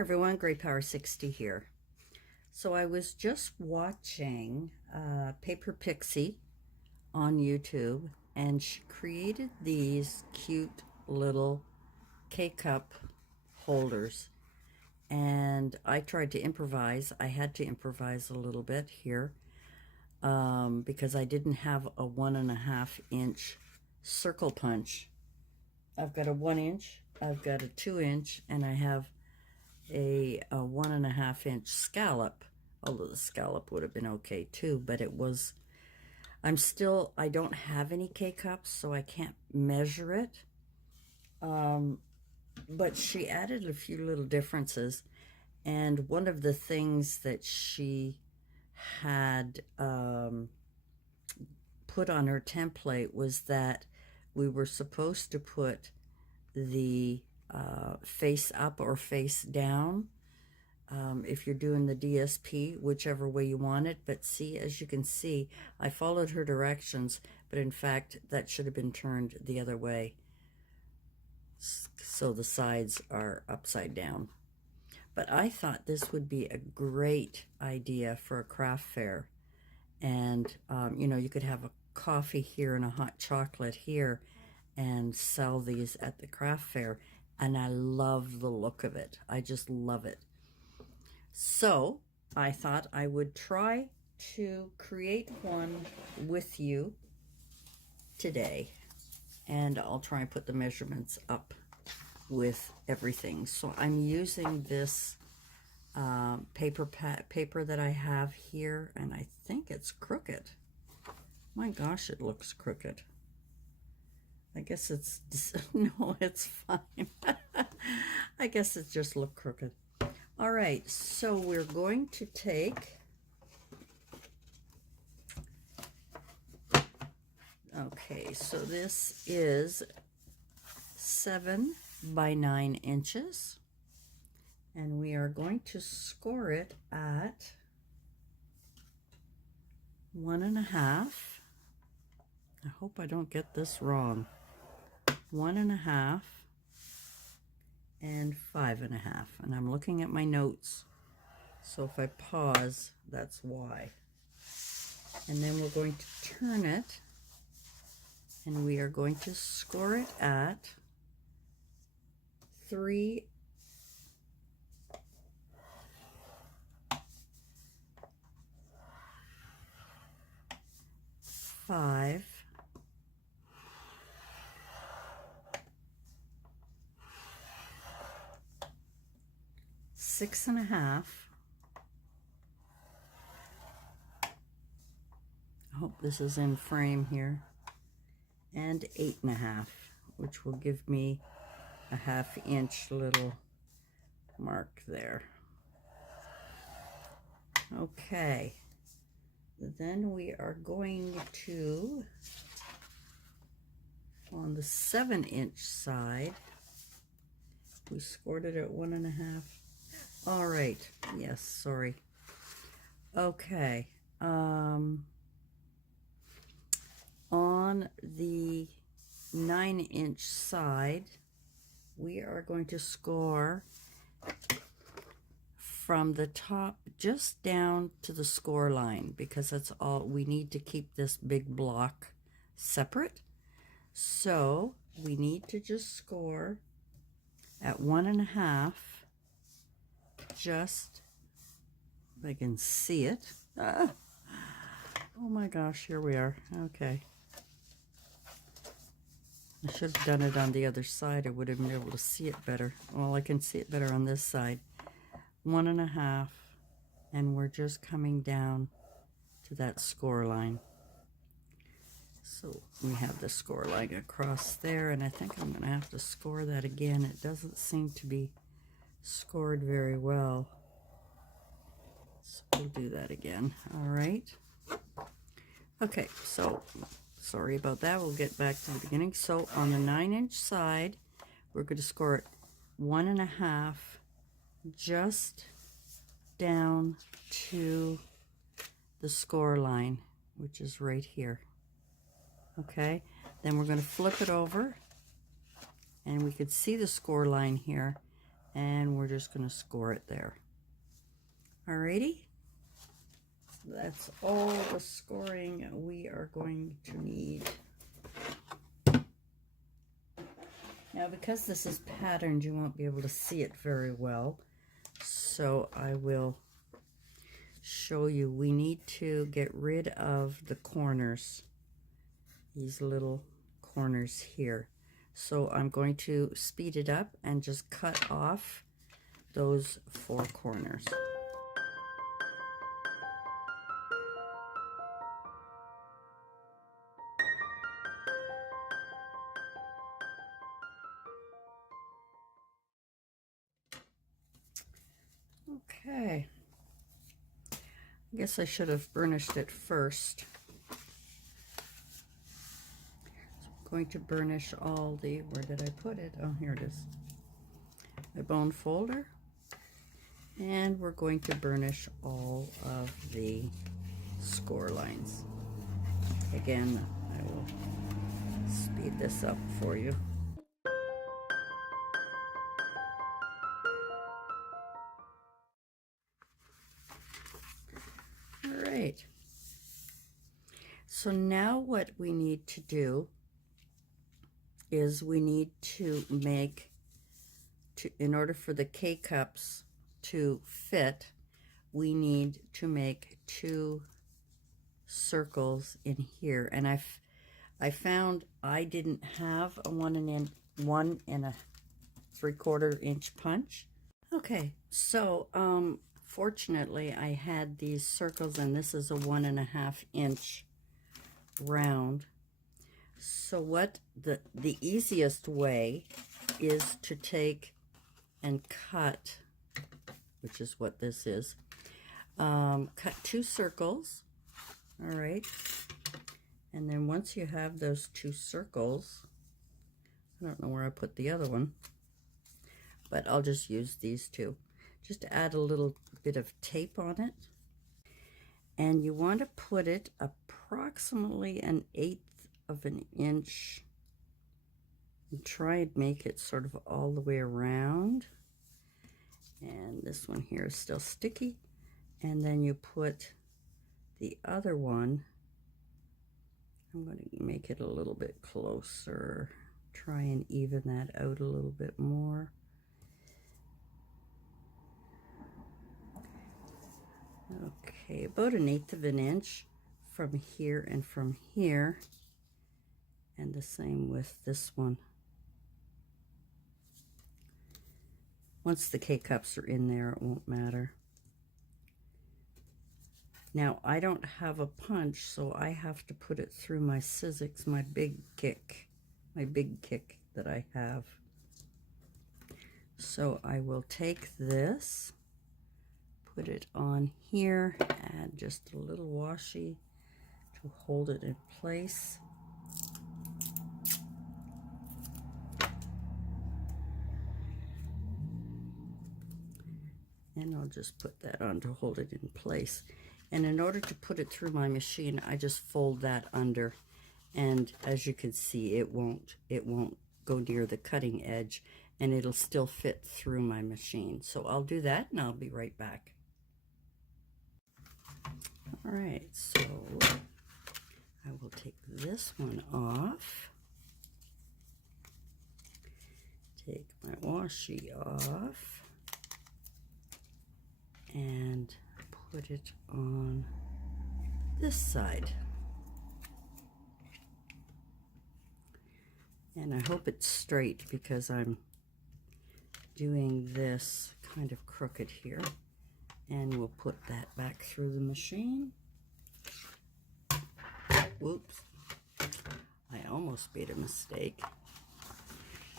everyone, Great Power 60 here. So I was just watching Paper Pixie on YouTube, and she created these cute little K-cup holders. And I tried to improvise. I had to improvise a little bit here because I didn't have a 1.5 inch circle punch. I've got a 1 inch, I've got a 2 inch, and I have a 1.5 inch scallop, although the scallop would have been okay too, but it was, I don't have any K-cups, so I can't measure it. But she added a few little differences, and one of the things that she had put on her template was that we were supposed to put the face up or face down if you're doing the DSP, whichever way you want it. But see, as you can see, I followed her directions, but in fact that should have been turned the other way, so the sides are upside down. But I thought this would be a great idea for a craft fair. And you know, you could have a coffee here and a hot chocolate here and sell these at the craft fair. And I love the look of it. I just love it. So I thought I would try to create one with you today. And I'll try and put the measurements up with everything. So I'm using this paper that I have here, and I think it's crooked. My gosh, it looks crooked. I guess it's, no, it's fine. I guess it just looked crooked. All right, so we're going to take, okay, so this is 7 by 9 inches, and we are going to score it at 1.5. I hope I don't get this wrong. 1.5 and 5.5, and I'm looking at my notes, so if I pause, that's why. And then we're going to turn it, and we are going to score it at 3 5 6.5. I hope this is in frame here. And 8.5, which will give me a 1/2 inch little mark there. Okay, then we are going to, on the 7-inch side, we scored it at 1.5. All right, yes, sorry. Okay, on the 9-inch side, we are going to score from the top just down to the score line, because that's all we need to keep this big block separate. So we need to just score at 1.5, just, if I can see it. Oh my gosh, here we are. Okay. I should have done it on the other side. I would have been able to see it better. Well, I can see it better on this side. 1.5, and we're just coming down to that score line. So we have the score line across there, and I think I'm going to have to score that again. It doesn't seem to be scored very well. So we'll do that again. All right. Okay, so sorry about that. We'll get back to the beginning. So on the 9-inch side, we're going to score it 1.5 just down to the score line, which is right here. Okay, then we're going to flip it over, and we could see the score line here, and we're just going to score it there. Alrighty, that's all the scoring we are going to need. Now, because this is patterned, you won't be able to see it very well, so I will show you. We need to get rid of the corners, these little corners here. So I'm going to speed it up and just cut off those 4 corners. Okay, I guess I should have burnished it first. So I'm going to burnish all the, where did I put it? Oh, here it is. My bone folder. And we're going to burnish all of the score lines. Again, I will speed this up for you. All right. So now what we need to do is we need to make, in order for the K-cups to fit, we need to make 2 circles in here. And I found I didn't have a 1 1 3/4 inch punch. Okay, so fortunately I had these circles, and this is a 1.5 inch round. So what the easiest way is to take and cut, which is what this is, cut 2 circles. All right, and then once you have those 2 circles, I don't know where I put the other one, but I'll just use these 2. Just add a little bit of tape on it, and you want to put it approximately 1/8 of an inch, and try and make it sort of all the way around. And this one here is still sticky, and then you put the other one, I'm going to make it a little bit closer, try and even that out a little bit more. Okay, about 1/8 of an inch from here and from here, and the same with this one. Once the K-cups are in there, it won't matter. Now, I don't have a punch, so I have to put it through my Sizzix, my big kick that I have. So I will take this, put it on here, add just a little washi to hold it in place. And I'll just put that on to hold it in place. And in order to put it through my machine, I just fold that under, and as you can see, it won't go near the cutting edge, and it'll still fit through my machine. So I'll do that, and I'll be right back. All right, so I will take this one off, take my washi off, and put it on this side. And I hope it's straight because I'm doing this kind of crooked here. And we'll put that back through the machine. Whoops, I almost made a mistake.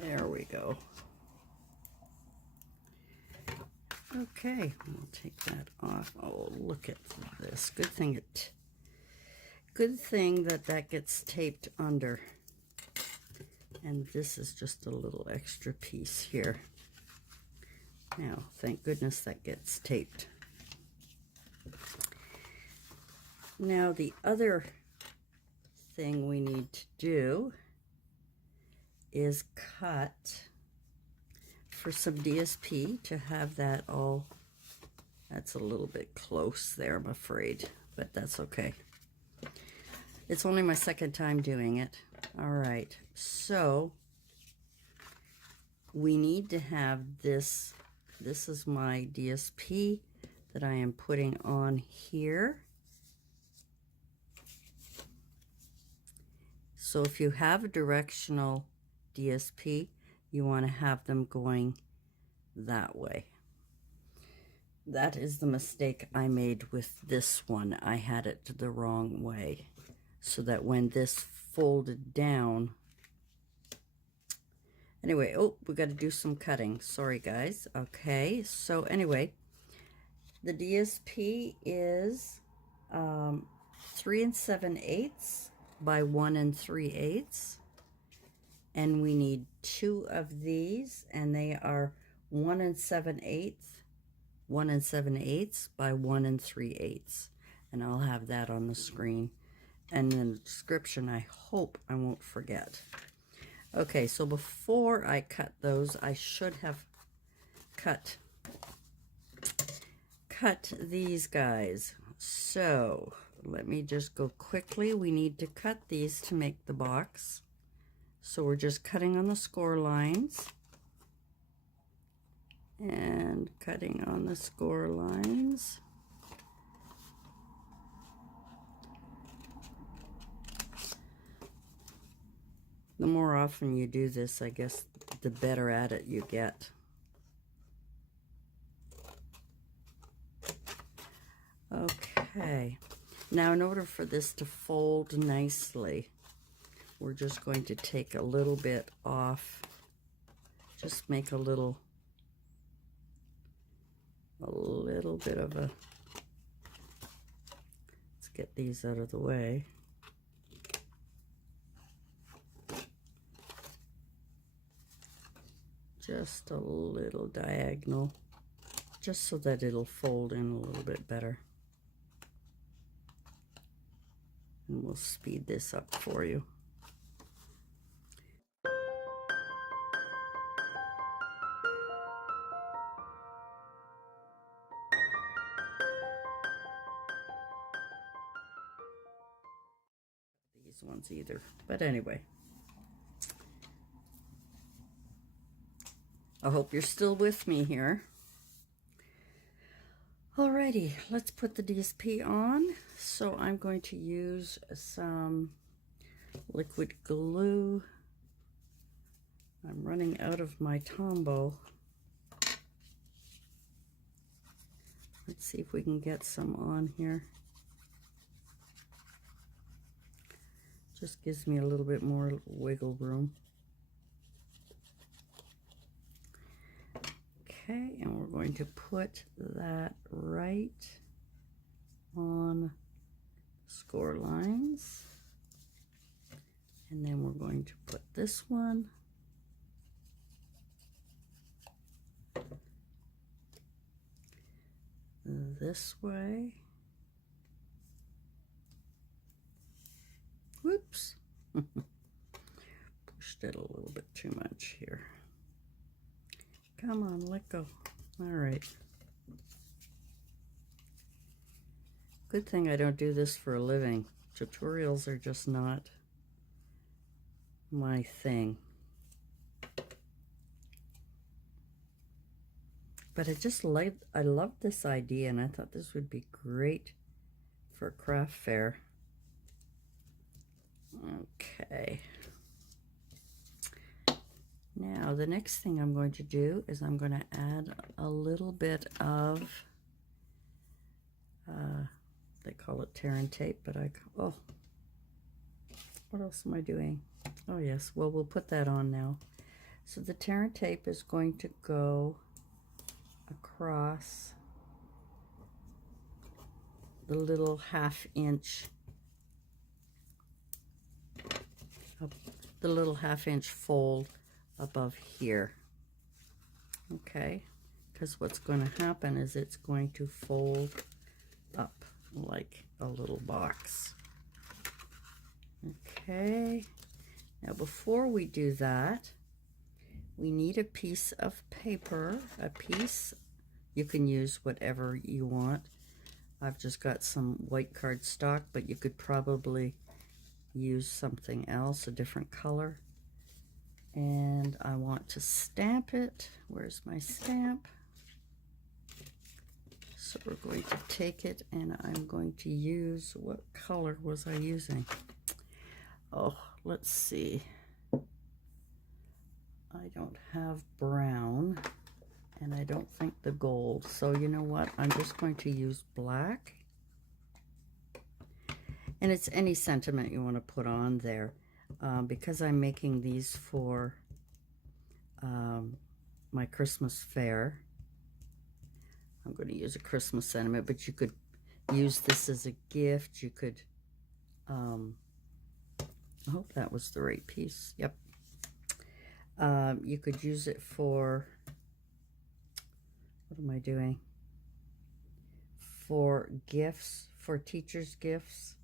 There we go. Okay, we'll take that off. Oh, look at this. Good thing that gets taped under. And this is just a little extra piece here. Now, thank goodness that gets taped. Now, the other thing we need to do is cut for some DSP to have that all. That's a little bit close there, I'm afraid, but that's okay. It's only my second time doing it. All right, so we need to have this. This is my DSP that I am putting on here. So if you have a directional DSP, you want to have them going that way. That is the mistake I made with this one. I had it the wrong way, so that when this folded down, anyway, oh, we got to do some cutting. Sorry, guys. Okay, so anyway, the DSP is 3 7/8 by 1 3/8, and we need 2 of these, and they are 1 7/8, 1 7/8 by 1 3/8, and I'll have that on the screen, and in the description. I hope I won't forget. Okay, so before I cut those, I should have cut these guys. So let me just go quickly. We need to cut these to make the box. So we're just cutting on the score lines and cutting on the score lines. The more often you do this, I guess, the better at it you get. Okay, now in order for this to fold nicely, we're just going to take a little bit off, just make a little bit of a, let's get these out of the way. Just a little diagonal, just so that it'll fold in a little bit better. And we'll speed this up for you. These ones either, but anyway. I hope you're still with me here. Alrighty, let's put the DSP on. So I'm going to use some liquid glue. I'm running out of my Tombow. Let's see if we can get some on here. Just gives me a little bit more wiggle room. Okay, and we're going to put that right on score lines. And then we're going to put this one this way. Whoops. Pushed it a little bit too much here. Come on, let go. All right. Good thing I don't do this for a living. Tutorials are just not my thing. But I love this idea, and I thought this would be great for a craft fair. Okay. Now, the next thing I'm going to do is I'm going to add a little bit of, they call it tear and tape, but oh, what else am I doing? Oh yes, well, we'll put that on now. So the tear and tape is going to go across the little 1/2 inch, the little 1/2 inch fold above here. Okay, because what's going to happen is it's going to fold up like a little box. Okay, now before we do that, we need a piece of paper, a piece. You can use whatever you want. I've just got some white cardstock, but you could probably use something else, a different color. And I want to stamp it. Where's my stamp? So we're going to take it and I'm going to use, what color was I using? Oh, let's see. I don't have brown and I don't think the gold. So you know what? I'm just going to use black. And it's any sentiment you want to put on there. Because I'm making these for my Christmas fair, I'm going to use a Christmas sentiment, but you could use this as a gift. You could, I hope that was the right piece. Yep. You could use it for, what am I doing? For gifts, for teachers' gifts,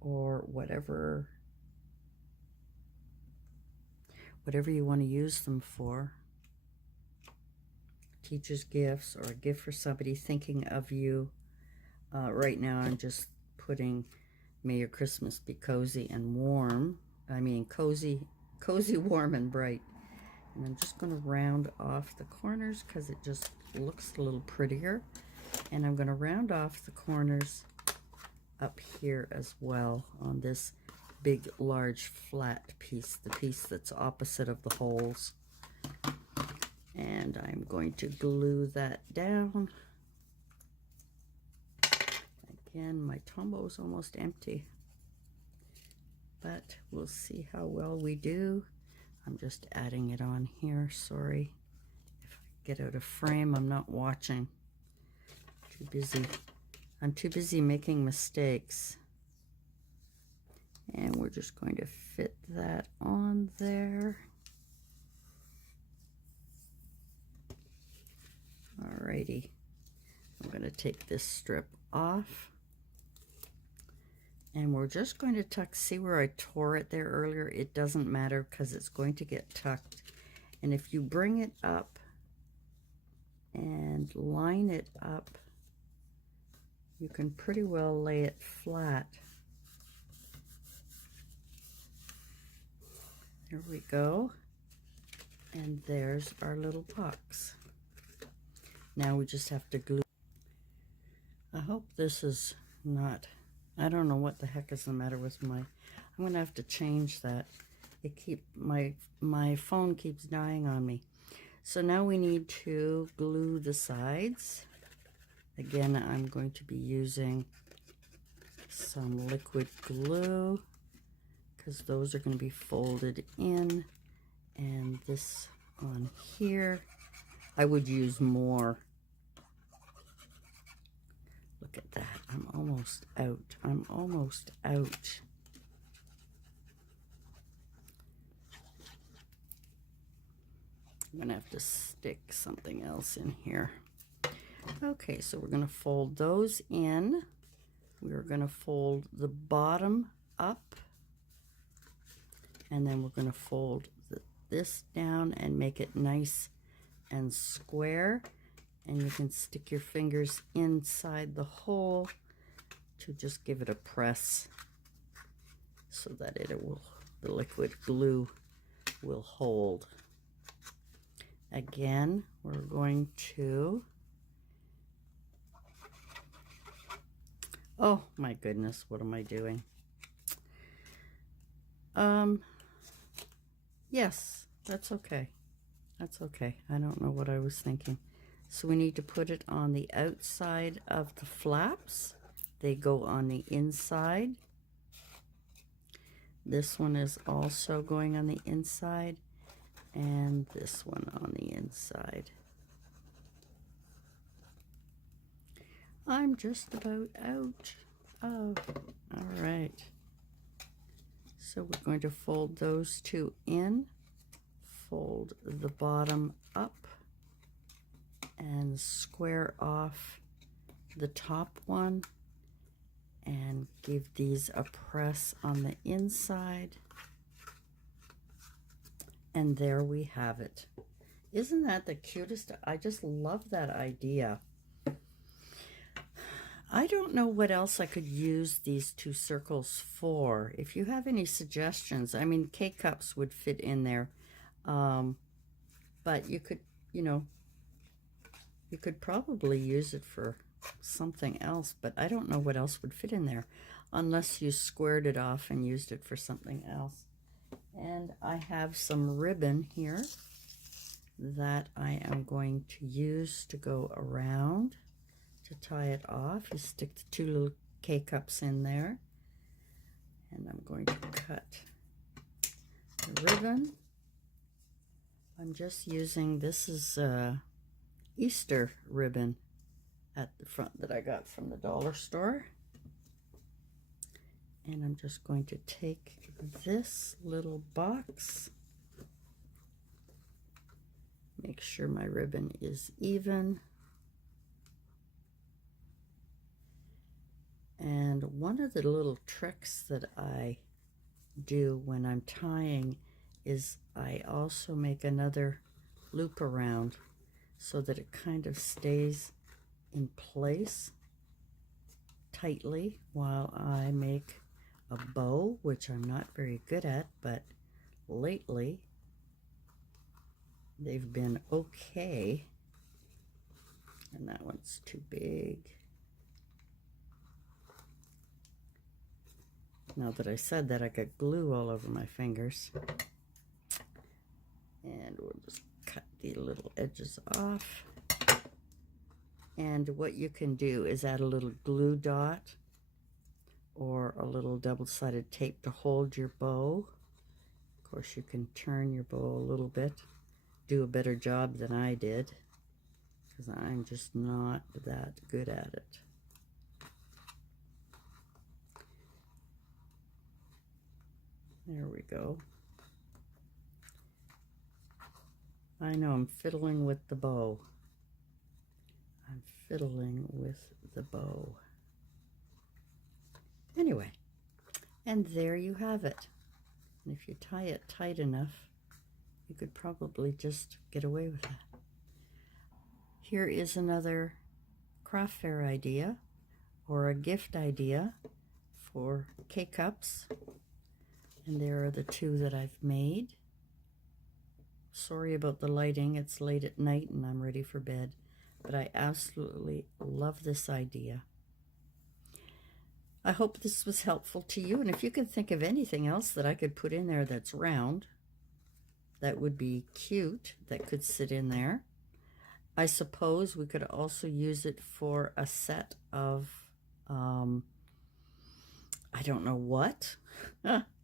or whatever you want to use them for. Teachers' gifts, or a gift for somebody thinking of you. Right now I'm just putting, may your Christmas be cozy and warm. I mean cozy, warm, and bright. And I'm just going to round off the corners because it just looks a little prettier. And I'm going to round off the corners up here as well on this big, large, flat piece, the piece that's opposite of the holes. And I'm going to glue that down. Again, my Tombow is almost empty, but we'll see how well we do. I'm just adding it on here. Sorry if I get out of frame. I'm not watching. Too busy. I'm too busy making mistakes. And we're just going to fit that on there. Alrighty. I'm going to take this strip off. And we're just going to tuck, see where I tore it there earlier? It doesn't matter because it's going to get tucked. And if you bring it up and line it up, you can pretty well lay it flat. There we go. And there's our little box. Now we just have to glue. I hope this is not, I don't know what the heck is the matter with my, I'm going to have to change that. My phone keeps dying on me. So now we need to glue the sides. Again, I'm going to be using some liquid glue because those are going to be folded in. And this on here, I would use more. Look at that. I'm almost out. I'm almost out. I'm going to have to stick something else in here. Okay, so we're going to fold those in. We're going to fold the bottom up. And then we're going to fold this down and make it nice and square. And you can stick your fingers inside the hole to just give it a press so that the liquid glue will hold. Again, we're going to, oh my goodness, what am I doing? Yes, that's okay. That's okay. I don't know what I was thinking. So we need to put it on the outside of the flaps. They go on the inside. This one is also going on the inside, and this one on the inside. I'm just about out of, all right. So we're going to fold those two in, fold the bottom up, and square off the top one, and give these a press on the inside. And there we have it. Isn't that the cutest? I just love that idea. I don't know what else I could use these two circles for. If you have any suggestions, I mean, K-cups would fit in there. But you could, you could probably use it for something else, but I don't know what else would fit in there unless you squared it off and used it for something else. And I have some ribbon here that I am going to use to go around to tie it off. You stick the two little K-cups in there, and I'm going to cut the ribbon. I'm just using, this is Easter ribbon at the front that I got from the dollar store. And I'm just going to take this little box, make sure my ribbon is even. And one of the little tricks that I do when I'm tying is I also make another loop around so that it kind of stays in place tightly while I make a bow, which I'm not very good at, but lately they've been okay. And that one's too big. Now that I said that, I got glue all over my fingers. And we'll just cut the little edges off. And what you can do is add a little glue dot or a little double-sided tape to hold your bow. Of course, you can turn your bow a little bit, do a better job than I did, because I'm just not that good at it. There we go. I know I'm fiddling with the bow. I'm fiddling with the bow. Anyway, and there you have it. And if you tie it tight enough, you could probably just get away with that. Here is another craft fair idea or a gift idea for K-cups. And there are the two that I've made. Sorry about the lighting, it's late at night and I'm ready for bed, but I absolutely love this idea. I hope this was helpful to you, and if you can think of anything else that I could put in there that's round, that would be cute, that could sit in there. I suppose we could also use it for a set of, I don't know what,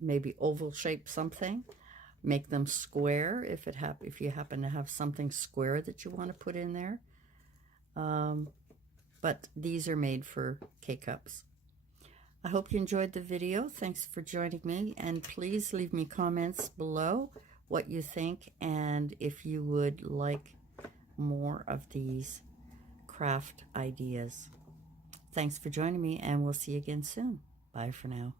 maybe oval shaped something. Make them square if you happen to have something square that you want to put in there. But these are made for K-cups. I hope you enjoyed the video. Thanks for joining me, and please leave me comments below what you think and if you would like more of these craft ideas. Thanks for joining me, and we'll see you again soon. Bye for now.